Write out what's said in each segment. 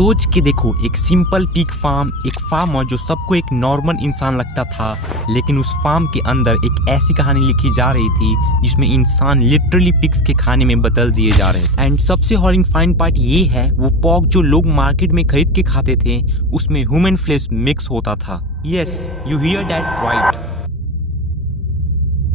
सोच के देखो, एक सिंपल पिग फार्म, एक फार्मर जो सबको एक नॉर्मल इंसान लगता था, लेकिन उस फार्म के अंदर एक ऐसी कहानी लिखी जा रही थी जिसमें इंसान लिटरली पिग्स के खाने में बदल दिए जा रहे थे। एंड सबसे हॉरिफाइंग पार्ट ये है, वो पॉर्क जो लोग मार्केट में खरीद के खाते थे उसमें ह्यूमन फ्लेश मिक्स होता था। Yes, you here that right.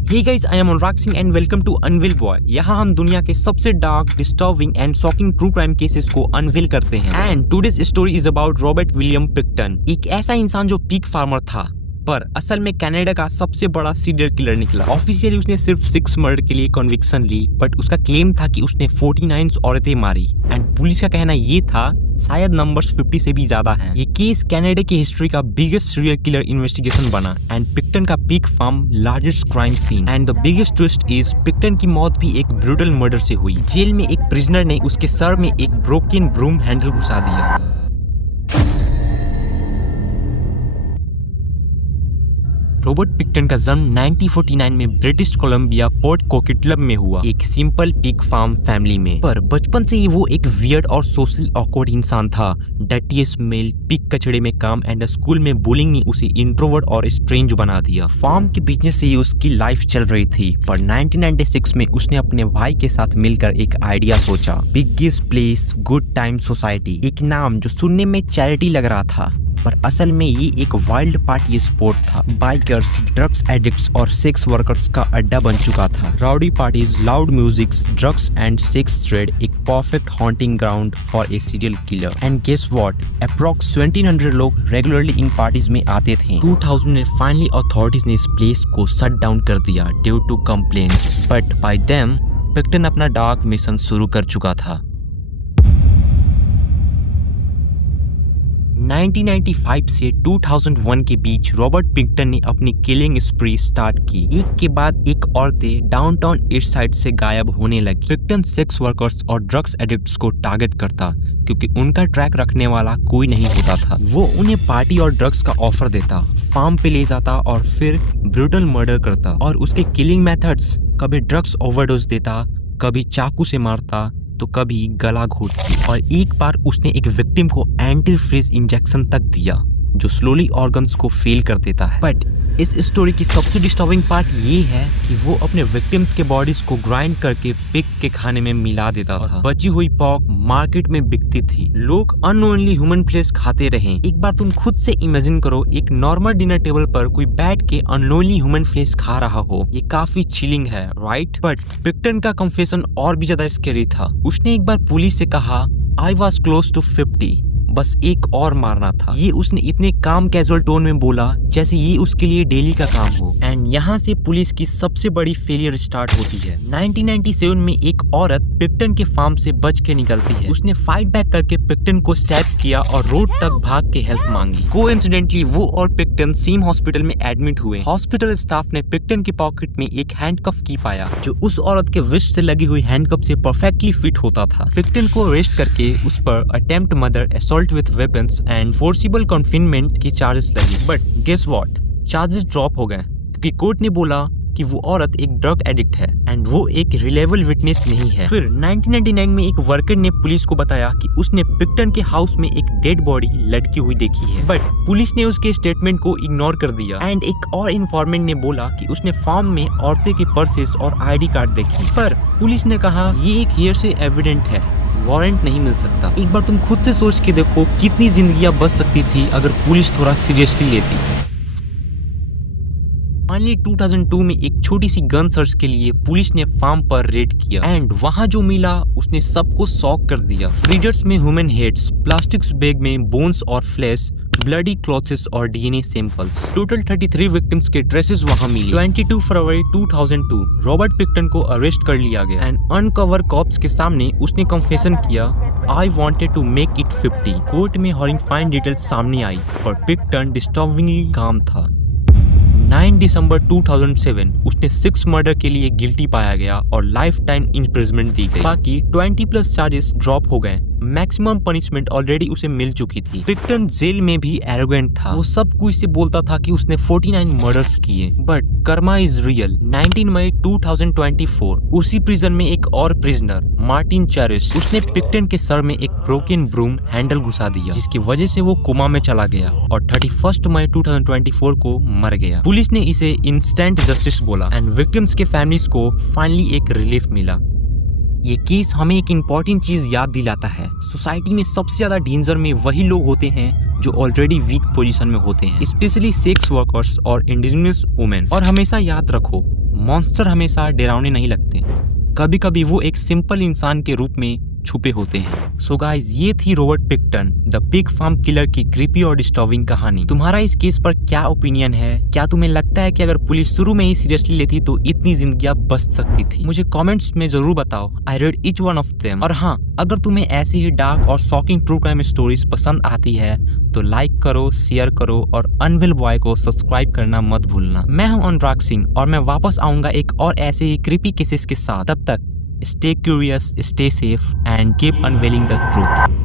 Hey guys, I am Anurag Singh and welcome to Unveil Boy। यहाँ हम दुनिया के सबसे dark, disturbing and shocking true crime cases को अनवील करते हैं। And today's story is about Robert William Pickton, एक ऐसा इंसान जो पिग फार्मर था पर असल में कनाडा का सबसे बड़ा सीरियल किलर निकला। ऑफिशियली उसने सिर्फ 6 मर्डर के लिए कन्विक्शन ली, बट उसका क्लेम था कि उसने 49 औरतें मारी। एंड पुलिस का कहना ये था शायद नंबर्स 50 से भी ज्यादा हैं। ये केस कनाडा की हिस्ट्री का बिगेस्ट सीरियल किलर इन्वेस्टिगेशन बना। एंड पिक्टन का pig farm largest crime scene. And the biggest twist is Pickton की मौत भी एक ब्रूटल मर्डर से हुई। जेल में एक प्रिजनर ने उसके सर में एक ब्रोकन ब्रूम हैंडल घुसा दिया। रॉबर्ट पिक्टन का जन्म 1949 में ब्रिटिश कोलंबिया पोर्ट कोकिटलब में हुआ, एक सिंपल पिग फार्म फैमिली में। पर बचपन से ही वो एक वियर्ड और सोशली ऑकवर्ड इंसान था। डर्टी स्मेल, पिग कचड़े में काम एंड स्कूल में बुलिंग ने उसे इंट्रोवर्ट और स्ट्रेंज बना दिया। फार्म के बिजनेस से ही उसकी लाइफ चल रही थी, पर 1996 में उसने अपने भाई के साथ मिलकर एक आइडिया सोचा, biggest place good time society. एक नाम जो सुनने में चैरिटी लग रहा था, पर असल में ये एक वाइल्ड पार्टी स्पॉट था। बाइकर्स, ड्रग्स एडिक्ट्स और सेक्स वर्कर्स का अड्डा बन चुका था। Rowdy parties, loud music, drugs and sex trade, एक perfect haunting ground for a serial killer. And guess what, approx 1700 लोग रेगुलरली इन पार्टीज में आते थे। 2000 में फाइनली अथॉरिटीज ने इस प्लेस को शट डाउन कर दिया due to complaints, but by them Pickton अपना डार्क मिशन शुरू कर चुका था। 1995 से 2001 के बीच रॉबर्ट पिक्टन ने अपनी किलिंग स्प्री स्टार्ट की। एक के बाद एक औरतें डाउनटाउन ईस्ट साइड से गायब होने लगी। पिक्टन सेक्स वर्कर्स और ड्रग्स एडिक्ट्स को टारगेट करता, क्योंकि उनका ट्रैक रखने वाला कोई नहीं होता था। वो उन्हें पार्टी और ड्रग्स का ऑफर देता, फार्म पे ले जाता और फिर ब्रूटल मर्डर करता। और उसके किलिंग मेथड्स, कभी ड्रग्स ओवरडोज देता, कभी चाकू से मारता, तो कभी गला घोटती। और एक बार उसने एक विक्टिम को एंटी फ्रीज इंजेक्शन तक दिया, जो स्लोली ऑर्गन्स को फेल कर देता है। बट इस स्टोरी की सबसे डिस्टर्बिंग पार्ट ये है कि वो अपने विक्टिम्स के बॉडीज को ग्राइंड करके पिग के खाने में मिला देता था। बची हुई पॉर्क मार्केट में बिकती थी। लोग अननोइंगली ह्यूमन फ्लेश खाते रहे। एक बार तुम खुद से इमेजिन करो, एक नॉर्मल डिनर टेबल पर कोई बैठ के अननोइंगली ह्यूमन फ्लेश खा रहा हो। ये काफी चिलिंग है, राइट? बट पिक्टन का कन्फेशन और भी ज्यादा स्कैरी था। उसने एक बार पुलिस से कहा, आई वॉज क्लोज टू 50, बस एक और मारना था। ये उसने इतने काम कैजुअल टोन में बोला जैसे ये उसके लिए डेली का काम हो। एंड यहाँ से पुलिस की सबसे बड़ी फेलियर स्टार्ट होती है। 1997 में एक औरत पिक्टन के फार्म से बच के निकलती है। उसने फाइट बैक करके पिक्टन को स्टैब किया और रोड तक भाग के हेल्प मांगी। कोइंसिडेंटली वो और पिक्टन सेम हॉस्पिटल में एडमिट हुए। हॉस्पिटल स्टाफ ने पिक्टन के पॉकेट में एक हैंडकफ की पाया, जो उस औरत के विस्ट से लगी हुई हैंडकफ से परफेक्टली फिट होता था। पिक्टन को अरेस्ट करके उस पर attempt murder, assault with weapons and forcible confinement के चार्जेस लगे। But guess what, charges drop हो गए, क्योंकि कोर्ट ने बोला कि वो औरत एक ड्रग एडिक्ट है एंड वो एक रिलायबल विटनेस नहीं है। फिर 1999 में एक वर्कर ने पुलिस को बताया कि उसने पिक्टन के हाउस में एक डेड बॉडी लटकी हुई देखी है, बट पुलिस ने उसके स्टेटमेंट को इग्नोर कर दिया। एंड एक और इन्फॉर्मेंट ने बोला कि उसने फार्म में औरतें के पर्सेस और आईडी कार्ड देखी, पर पुलिस ने कहा ये एक हियरसे एविडेंट है, वारंट नहीं मिल सकता। एक बार तुम खुद से सोच के देखो कितनी जिंदगियां बच सकती थी अगर पुलिस थोड़ा सीरियसली लेती। फाइनली 2002 में एक छोटी सी गन सर्च के लिए पुलिस ने फार्म पर रेड किया एंड वहां जो मिला उसने सबको शॉक कर दिया। फ्रीजर्स में ह्यूमन हेड्स, प्लास्टिक बैग में बोन्स और फ्लैश, ब्लडी क्लॉथ्स और डीएनए सैंपल्स। टोटल 33 विक्टिम्स के ट्रेसेस वहां मिले। 22 फरवरी 2002 रॉबर्ट पिक्टन को अरेस्ट कर लिया गया एंड अनकवर कॉप्स के सामने उसने कन्फेशन किया, I wanted to make it 50। Court में हॉरिफाइंग डिटेल्स सामने आई, पर पिक्टन डिस्टर्बिंगली काम था। 9 दिसंबर 2007 उसने 6 मर्डर के लिए गिल्टी पाया गया और लाइफ टाइम इम्प्रिजमेंट दी गई। बाकी 20+ चार्जेस ड्रॉप हो गए। मैक्सिमम पनिशमेंट ऑलरेडी उसे मिल चुकी थी। पिक्टन जेल में भी एरोगेंट था। वो सब कुछ से बोलता था कि उसने 49 मर्डर्स किए, बट कर्मा इज रियल। 19 मई 2024 उसी प्रिजन में एक और प्रिजनर मार्टिन चेरिस, उसने पिक्टन के सर में एक ब्रोकन ब्रूम हैंडल घुसा दिया, जिसकी वजह से वो कोमा में चला गया और 31 मई 2024 को मर गया। पुलिस ने इसे इंस्टेंट जस्टिस बोला एंड विक्टिम्स के फैमिलीज को फाइनली एक रिलीफ मिला। ये केस हमें एक इम्पॉर्टेंट चीज याद दिलाता है, सोसाइटी में सबसे ज्यादा डेंजर में वही लोग होते हैं जो ऑलरेडी वीक पोजीशन में होते हैं, स्पेशली सेक्स वर्कर्स और इंडिजिनियस वुमेन। और हमेशा याद रखो, मॉन्स्टर हमेशा डरावने नहीं लगते, कभी कभी वो एक सिंपल इंसान के रूप में छुपे होते हैं। सो गाइस, ये थी Robert Pickton the pig farm killer की क्रीपी और डिस्टर्बिंग कहानी। तुम्हारा इस केस पर क्या ओपिनियन है? क्या तुम्हें लगता है कि अगर पुलिस शुरू में ही सीरियसली लेती तो इतनी जिंदगियां बच सकती थी? मुझे कमेंट्स में जरूर बताओ, I read each one of them. और हाँ, अगर तुम्हें ऐसी ही डार्क और शॉकिंग ट्रू क्राइम स्टोरीज पसंद आती है तो लाइक करो, शेयर करो और अनविल बॉय को सब्सक्राइब करना मत भूलना। मैं हूं अनुराग सिंह और मैं वापस आऊंगा एक और ऐसे ही क्रीपी केसेस के साथ। तब तक stay curious, stay safe, and keep unveiling the truth.